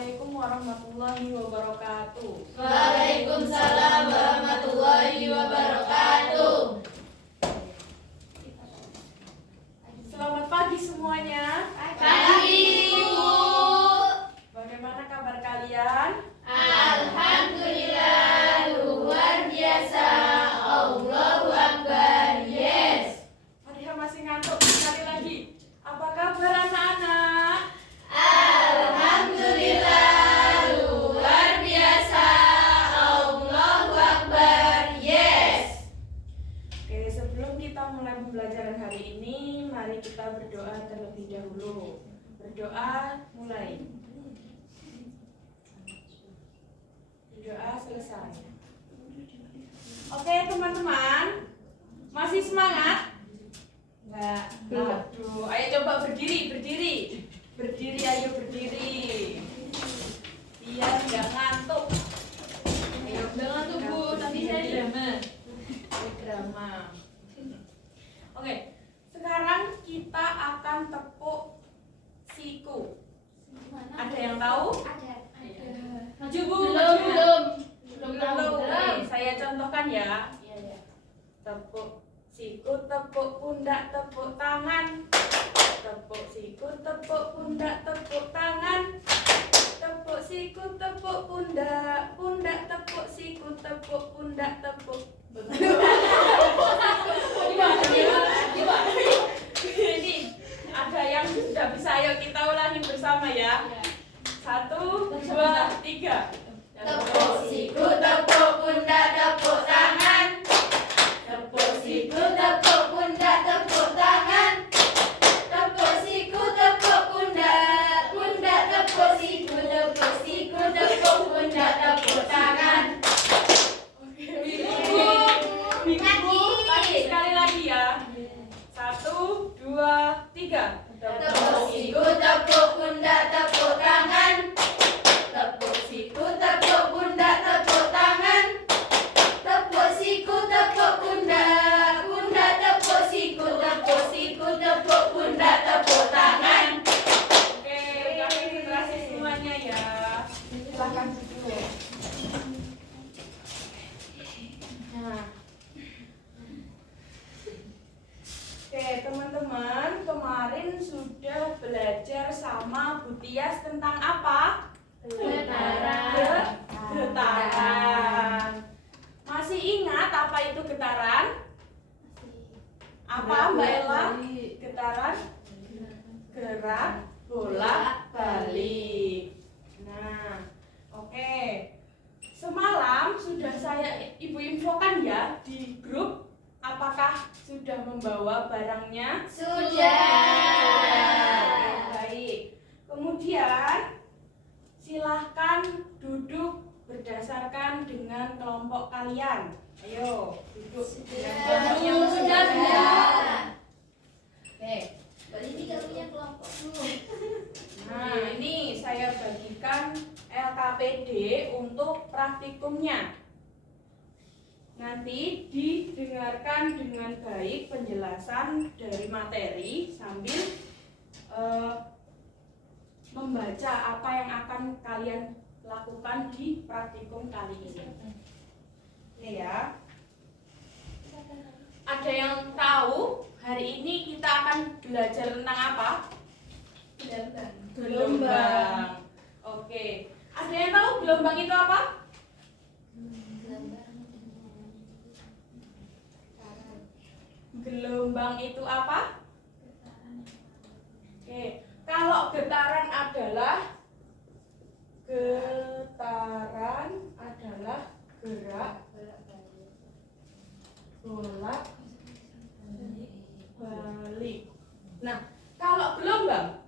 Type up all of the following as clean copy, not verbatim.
Assalamualaikum warahmatullahi wabarakatuh. Waalaikumsalam warahmatullahi wabarakatuh. Selamat pagi semuanya. Pagi, Ibu. Bagaimana kabar kalian? Alhamdulillah, luar biasa. Allahu Akbar. Yes. Fatihah masih ngantuk. Sekali lagi. Apa kabar anak-anak? Alhamdulillah, luar biasa. Allahu Akbar. Yes. Oke, sebelum kita mulai pembelajaran hari ini, mari kita berdoa terlebih dahulu. Berdoa mulai. Berdoa selesai. Oke, teman-teman. Masih semangat? Enggak. Aduh, ayo coba berdiri. Berdiri, ayo berdiri. Biar nggak ngantuk. Ayo, Jangan tuh, Bu. Nanti saya drama. drama. Oke, sekarang kita akan tepuk siku. Ada yang tahu? Maju, Bu. Belum. Oke, saya contohkan ya. Tepuk siku, tepuk pundak, tepuk tangan. Tepuk siku, tepuk pundak, tepuk tangan. Tepuk siku, tepuk pundak, pundak tepuk siku, tepuk pundak, tepuk. Ini ada yang sudah bisa, ayo kita ulangi bersama ya. 1, 2, 3. Tepuk siku, tepuk pundak, tepuk tangan. Tepuk siku, tepuk pundak, tepuk tangan. Tepuk siku, tepuk pundak, pundak tepuk siku, tepuk siku, tepuk pundak, tepuk tangan. Lagi, sekali lagi ya. 1, 2, 3. Tepuk siku, tepuk pundak, tepuk tangan. Tepuk siku, tepuk pundak, tepuk tangan. Tepuk siku, tepuk pundak, pundak tepuk siku, tepuk siku, tepuk pundak, tepuk tangan. Oke, konsentrasi semuanya ya. Silakan duduk. Nah. Oke, teman-teman, kemarin sudah belajar sama Bu Tias tentang apa? Getaran. Getaran. Masih ingat apa itu getaran? Apa, Mbak Ella? Getaran? Gerak bolak-balik. Nah, oke. Semalam sudah saya Ibu infokan ya di grup. Apakah sudah membawa barangnya? Sudah. Baik. Kemudian silahkan duduk berdasarkan dengan kelompok kalian. Ayo duduk dengan kelompok yang Sudah. Oke. Ini gak punya kelompok dulu. Nah, ini saya bagikan LKPD untuk praktikumnya. Nanti didengarkan dengan baik penjelasan dari materi sambil membaca apa yang akan kalian lakukan di praktikum kali ini. Oke ya. Ada yang tahu hari ini kita akan belajar tentang apa? Gelombang. Oke. Ada yang tahu gelombang itu apa? Gelombang itu apa? Oke. Kalau getaran adalah gerak bolak-balik. Nah, kalau gelombang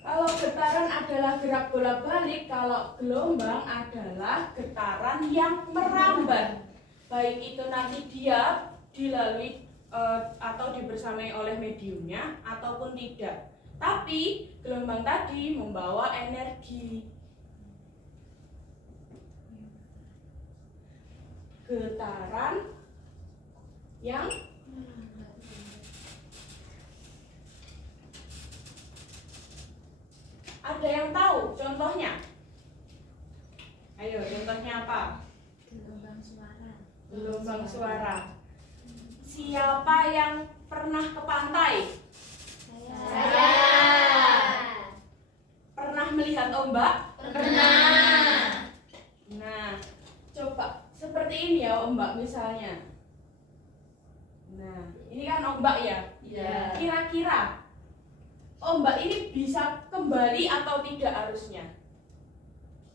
kalau getaran adalah gerak bolak-balik, kalau gelombang adalah getaran yang merambat. Baik itu nanti dia dilalui atau dibersamai oleh mediumnya ataupun tidak. Tapi gelombang tadi membawa energi. Getaran yang Ayo, contohnya apa? Gelombang suara. Gelombang suara. Siapa yang pernah ke pantai? Saya. Pernah melihat ombak? Pernah. Nah, coba seperti ini ya ombak misalnya. Nah, ini kan ombak ya? Iya. Kira-kira ombak ini bisa kembali atau tidak harusnya?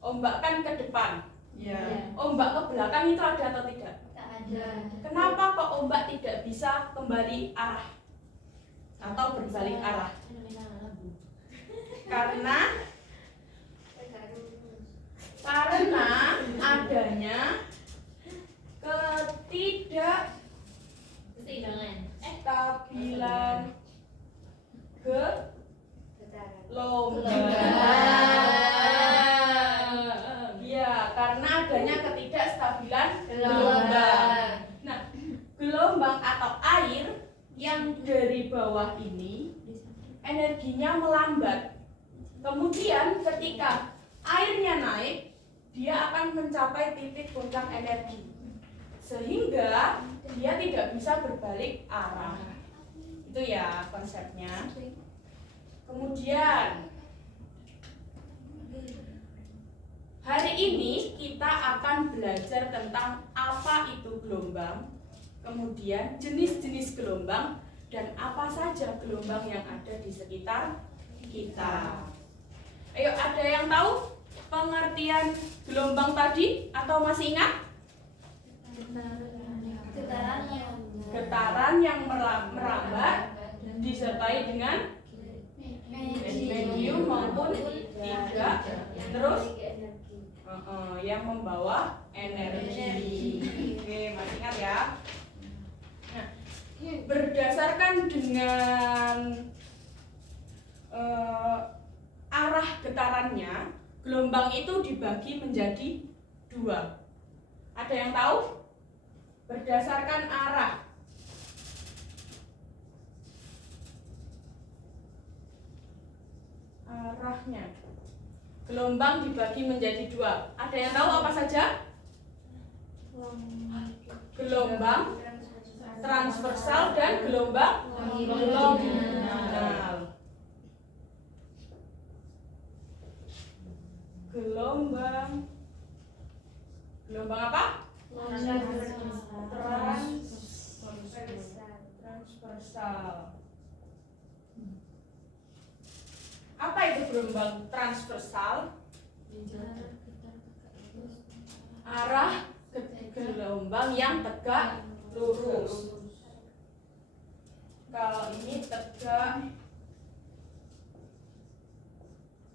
Ombak kan ke depan. Iya. Ombak ke belakang itu ada atau tidak? Tak ada. Kenapa kok ombak tidak bisa kembali arah atau berbalik arah? Karena adanya ketidakstabilan gelombang. Ya, karena adanya ketidakstabilan gelombang. Nah, gelombang atau air yang dari bawah ini energinya melambat. Kemudian ketika airnya naik, dia akan mencapai titik puncak energi. Sehingga dia tidak bisa berbalik arah. Itu ya konsepnya. Kemudian hari ini kita akan belajar tentang apa itu gelombang, kemudian jenis-jenis gelombang, dan apa saja gelombang yang ada di sekitar kita. Ayo, ada yang tahu pengertian gelombang tadi atau masih ingat? Getaran yang merambat disertai dengan medium maupun tidak, terus yang membawa energi. Oke, masih ingat ya? Nah, berdasarkan dengan arah getarannya, gelombang itu dibagi menjadi dua. Ada yang tahu? Berdasarkan arahnya, gelombang dibagi menjadi dua. Ada yang tahu apa saja? Gelombang transversal dan gelombang longitudinal. Gelombang apa? Transversal. Apa itu gelombang transversal? Arah gelombang yang tegak lurus. Kalau ini tegak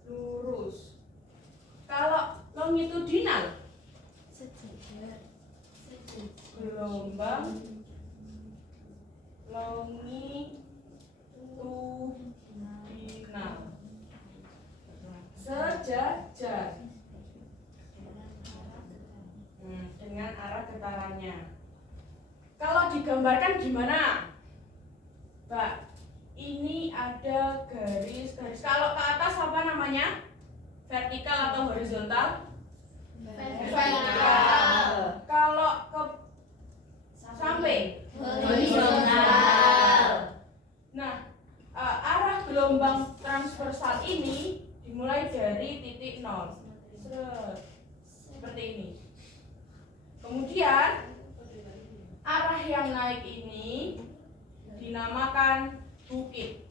lurus. Kalau longitudinal, gelombang longitudinal, sejajar dengan arah getarannya. Kalau digambarkan gimana, Mbak? Ini ada garis-garis. Kalau ke atas apa namanya? Vertikal atau horizontal? Vertikal. Kalau ke samping? Horizontal. Nah, arah gelombang transversal ini dimulai dari titik nol. Seperti ini. Kemudian arah yang naik ini dinamakan bukit.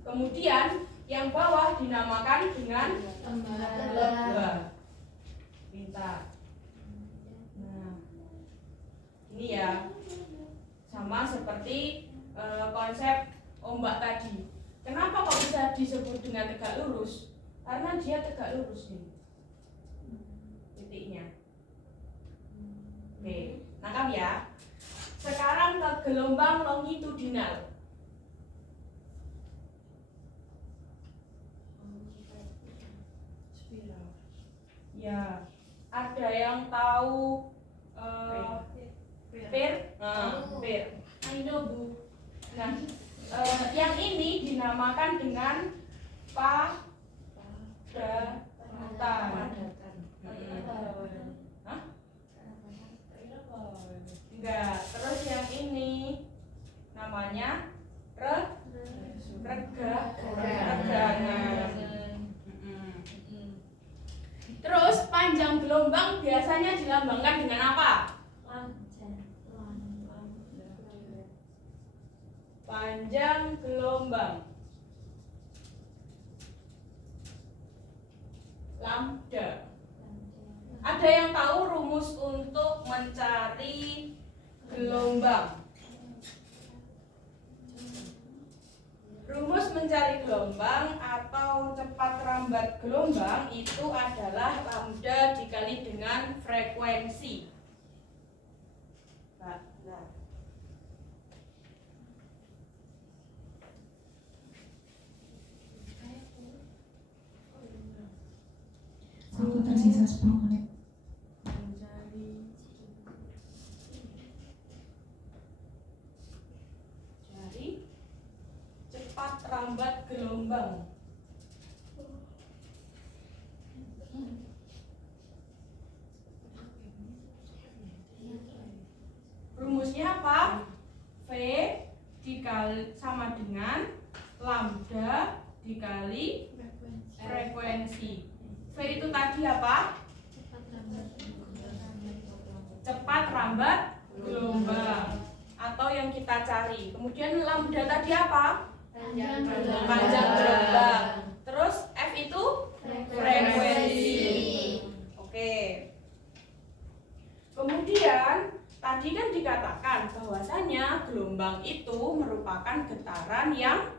Kemudian yang bawah dinamakan dengan lembah. Pintar. Nah, ini ya sama seperti konsep ombak tadi. Kenapa kok bisa disebut dengan tegak lurus? Karena dia tegak lurus nih titiknya. Oke, nangkap ya. Sekarang ke gelombang longitudinal. Ya, ada yang tahu pir? Pir. I know, Bu. Nah, yang ini dinamakan dengan padatan. Terus panjang gelombang biasanya dilambangkan dengan apa? Panjang gelombang. Lambda. Ada yang tahu rumus untuk mencari gelombang? Rumus mencari gelombang atau cepat rambat gelombang itu adalah lambda dikali dengan frekuensi. Nah. Waktu tersisa 10 menit. Cari cepat rambat gelombang. Rumusnya apa? V dikali sama dengan lambda dikali frekuensi. V itu tadi apa? Cepat rambat gelombang atau yang kita cari. Kemudian lambda tadi apa? Panjang gelombang. Terus F itu frekuensi. Oke. Kemudian tadi kan dikatakan bahwasanya gelombang itu merupakan getaran yang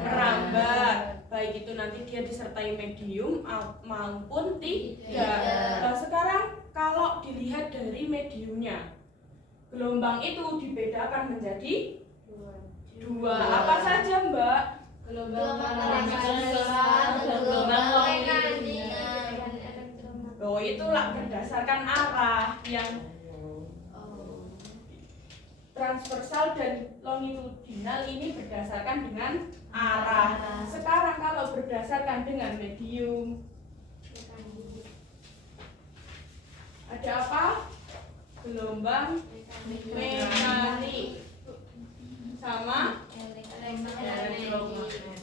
merambat, baik itu nanti dia disertai medium maupun tidak. Nah, sekarang kalau dilihat dari mediumnya, gelombang itu dibedakan menjadi dua. Apa saja, Mbak? Gelombang transversal, gelombang longitudinal. Oh, itulah berdasarkan arah. Yang transversal dan longitudinal ini berdasarkan dengan arah. Sekarang kalau berdasarkan dengan medium, ada apa? Gelombang mekanik sama elektromagnet.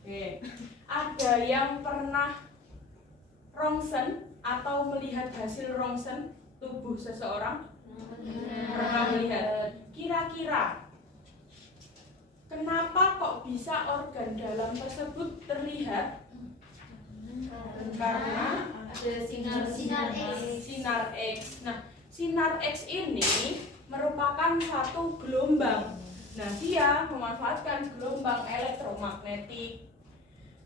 Oke, ada yang pernah rongsen atau melihat hasil rongsen tubuh seseorang? Pernah melihat. Kira-kira kenapa kok bisa organ dalam tersebut terlihat? Karena ada sinar X. Nah, sinar X ini merupakan satu gelombang. Nah, dia memanfaatkan gelombang elektromagnetik.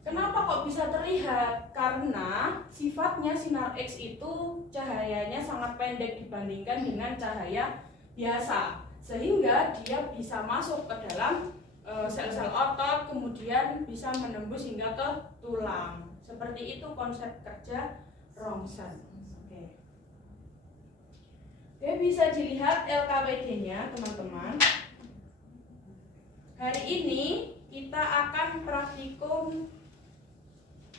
Kenapa kok bisa terlihat? Karena sifatnya sinar X itu cahayanya sangat pendek dibandingkan dengan cahaya biasa, sehingga dia bisa masuk ke dalam sel-sel otot, kemudian bisa menembus hingga ke tulang. Seperti itu konsep kerja rongsen. Oke, bisa dilihat LKWD-nya, teman-teman. Hari ini kita akan praktikum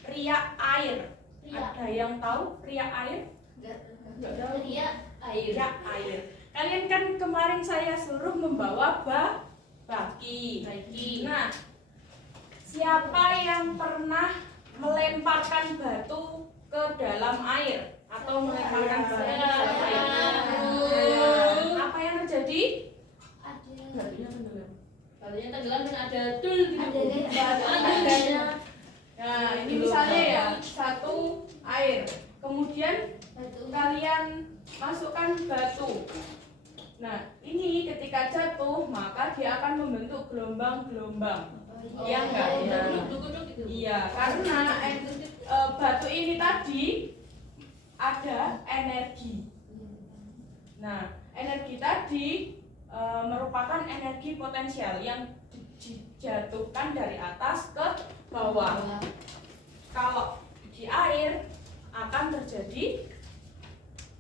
riak air. Ada yang tahu riak air? Riak air. Kalian kan kemarin saya suruh membawa baki. Nah, siapa yang pernah melemparkan batu ke dalam air atau melemparkan batu ke dalam air? Apa yang terjadi? Batunya tenggelam dan ada dul gitu. Nah, ini misalnya ya, satu air. Kemudian kalian masukkan batu. Nah, ini ketika jatuh maka dia akan membentuk gelombang-gelombang. Iya enggak? Iya, karena batu ini tadi ada energi. Nah, energi tadi merupakan energi potensial yang dijatuhkan dari atas ke bawah. Kalau di air akan terjadi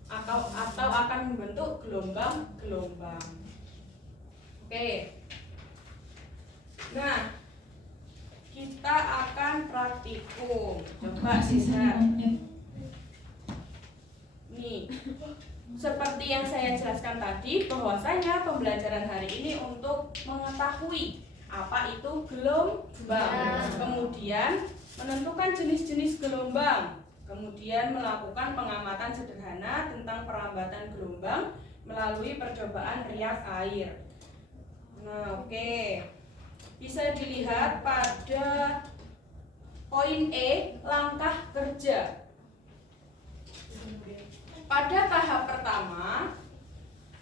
atau akan membentuk gelombang-gelombang. Oke. Nah, kita akan praktikum. Coba lihat. Nih, seperti yang saya jelaskan tadi, bahwasanya pembelajaran hari ini untuk mengetahui apa itu gelombang. Kemudian menentukan jenis-jenis gelombang. Kemudian melakukan pengamatan sederhana tentang perlambatan gelombang melalui percobaan riak air. Nah, oke. Bisa dilihat pada poin E, langkah kerja. Pada tahap pertama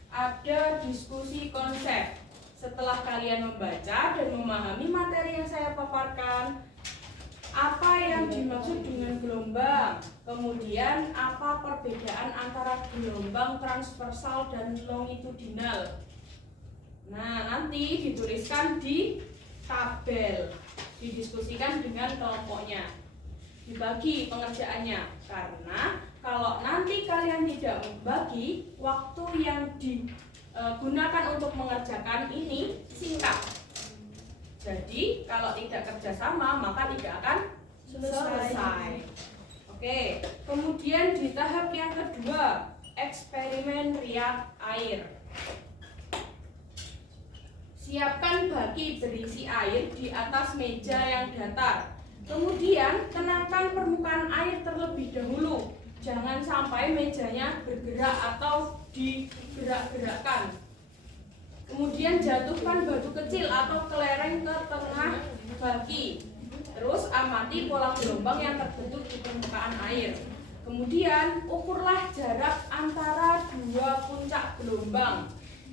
ada diskusi konsep. Setelah kalian membaca dan memahami materi yang saya paparkan, apa yang dimaksud dengan gelombang, kemudian apa perbedaan antara gelombang transversal dan longitudinal. Nah, nanti dituliskan di tabel, didiskusikan dengan kelompoknya, dibagi pengerjaannya. Karena kalau nanti kalian tidak membagi, waktu yang digunakan untuk mengerjakan ini singkat. Jadi kalau tidak kerjasama maka tidak akan selesai. Oke, kemudian di tahap yang kedua, eksperimen riak air. Siapkan baki berisi air di atas meja yang datar. Kemudian tenangkan permukaan air terlebih dahulu. Jangan sampai mejanya bergerak atau digerak-gerakkan. Kemudian jatuhkan batu kecil atau kelereng ke tengah baki. Terus amati pola gelombang yang terbentuk di permukaan air. Kemudian ukurlah jarak antara dua puncak gelombang.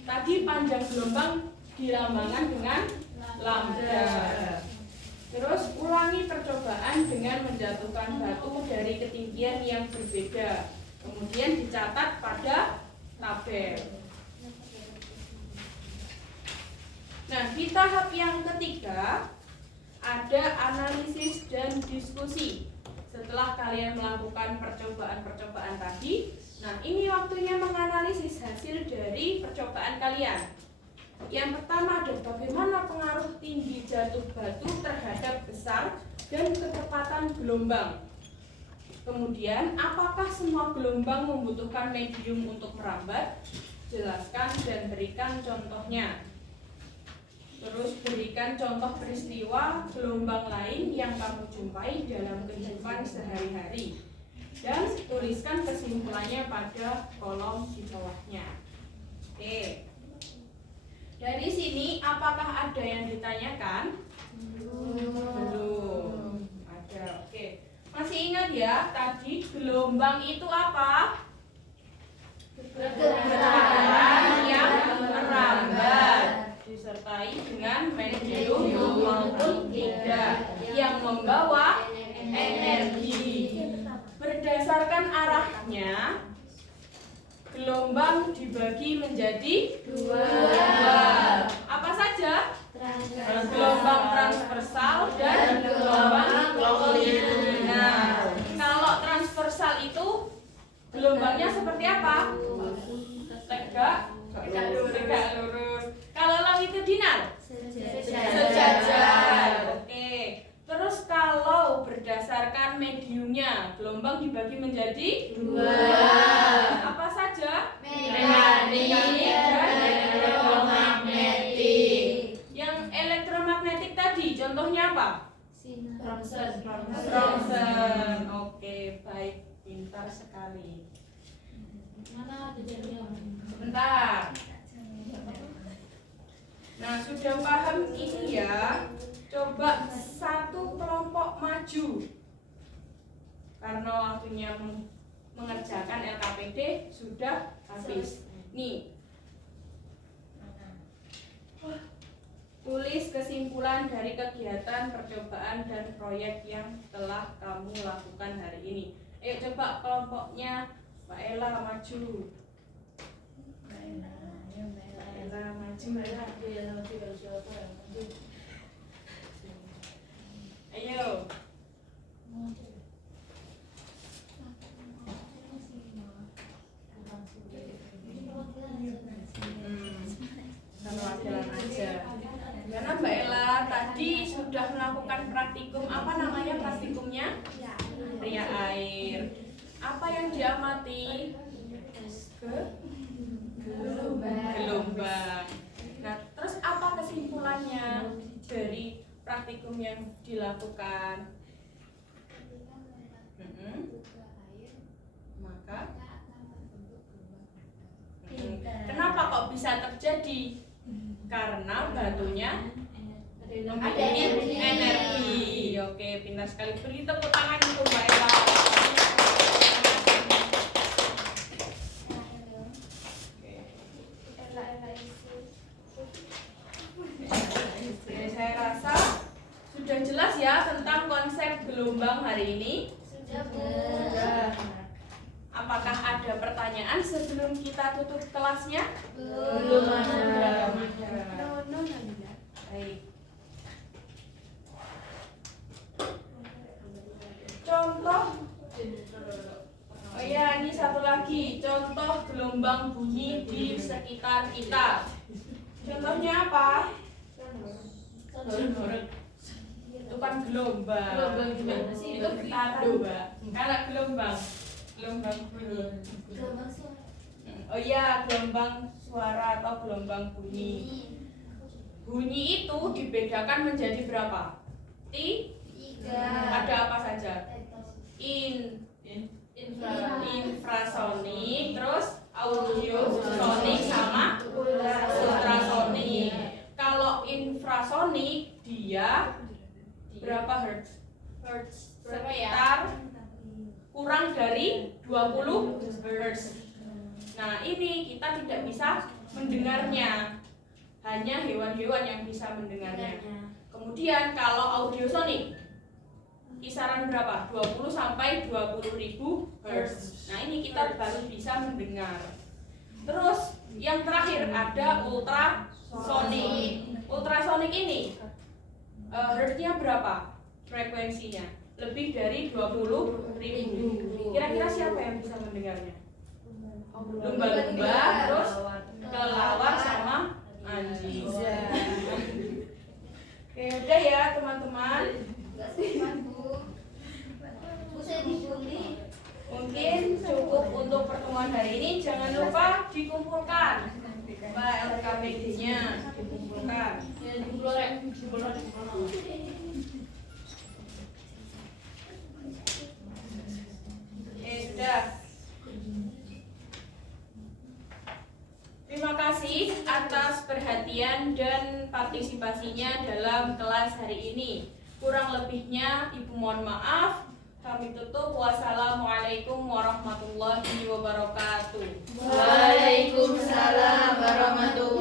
Tadi panjang gelombang dilambangkan dengan lambda. Terus ulangi percobaan dengan menjatuhkan batu dari ketinggian yang berbeda. Kemudian dicatat pada tabel. Nah, di tahap yang ketiga ada analisis dan diskusi. Setelah kalian melakukan percobaan-percobaan tadi, nah ini waktunya menganalisis hasil dari percobaan kalian. Yang pertama ada bagaimana pengaruh tinggi jatuh batu terhadap besar dan kecepatan gelombang. Kemudian, apakah semua gelombang membutuhkan medium untuk merambat? Jelaskan dan berikan contohnya. Terus berikan contoh peristiwa gelombang lain yang kamu jumpai dalam kehidupan sehari-hari. Dan tuliskan kesimpulannya pada kolom di bawahnya. Oke. Dari sini apakah ada yang ditanyakan? Belum. Ada. Oke. Masih ingat ya, tadi gelombang itu apa? Getaran yang merambat disertai dengan medium maupun tidak yang membawa energi. Berdasarkan arahnya, gelombang dibagi menjadi dua. Apa saja? Gelombang transversal dan gelombang longitudinal. Kalau transversal itu gelombangnya seperti apa? Tegak lurus. Kalau longitudinal? Sejajar. Oke. Terus kalau berdasarkan mediumnya, gelombang dibagi menjadi dua. Apa saja? Mekanik dan elektromagnetik. Yang elektromagnetik tadi, contohnya apa? Thomson. Oke, baik, pintar sekali. Sebentar. Nah, sudah paham ini ya. Coba satu kelompok maju. Karena waktunya mengerjakan LKPD sudah habis. Nih. Tulis kesimpulan dari kegiatan, percobaan, dan proyek yang telah kamu lakukan hari ini. Ayo coba kelompoknya Mbak Ella maju. Ella maju. Ayo. Jalan aja. Karena Mbak Ella tadi sudah melakukan praktikum. Apa namanya praktikumnya? Riak air. Apa yang diamati? Gelombang. Nah, terus apa kesimpulannya? praktikum yang dilakukan? Maka kenapa kok bisa terjadi? Karena batunya memiliki energi. Oke, pintar sekali. Beri tepuk tangan untuk Mbak Ella. Oke, saya rasa sudah jelas ya tentang konsep gelombang hari ini. Sudah. Apakah ada pertanyaan sebelum kita tutup kelasnya? Belum ada. Baik. Contoh. Oh ya, ini satu lagi. Contoh gelombang bunyi di sekitar kita. Contohnya apa? Itu kan gelombang. Gelombang gimana sih? Itu getaran, Mbak. Kalau gelombang bunyi. Oh iya, gelombang suara atau gelombang bunyi. Bunyi itu dibedakan menjadi berapa? Ada apa saja? Infrasonik, terus audiosonik sama ultrasonik. Kalau infrasonik dia berapa hertz? Sekitar kurang dari 20 hertz. Nah, ini kita tidak bisa mendengarnya. Hanya hewan-hewan yang bisa mendengarnya. Kemudian kalau audiosonik kisaran berapa? 20 sampai 20.000 hertz. Nah, ini kita baru bisa mendengar. Terus yang terakhir ada ultrasonik. Ultrasonik ini hertznya berapa? Frekuensinya lebih dari 20.000. Kira-kira siapa yang bisa mendengarnya? Lumba-lumba, terus kelawar sama anjing. Oke, udah ya teman-teman. Mungkin cukup untuk pertemuan hari ini. Jangan lupa dikumpulkan LKPD-nya, dikumpulkan. Sudah. Terima kasih atas perhatian dan partisipasinya dalam kelas hari ini. Kurang lebihnya Ibu mohon maaf. Kami tutup. Wassalamualaikum warahmatullahi wabarakatuh. Waalaikumsalam warahmatullahi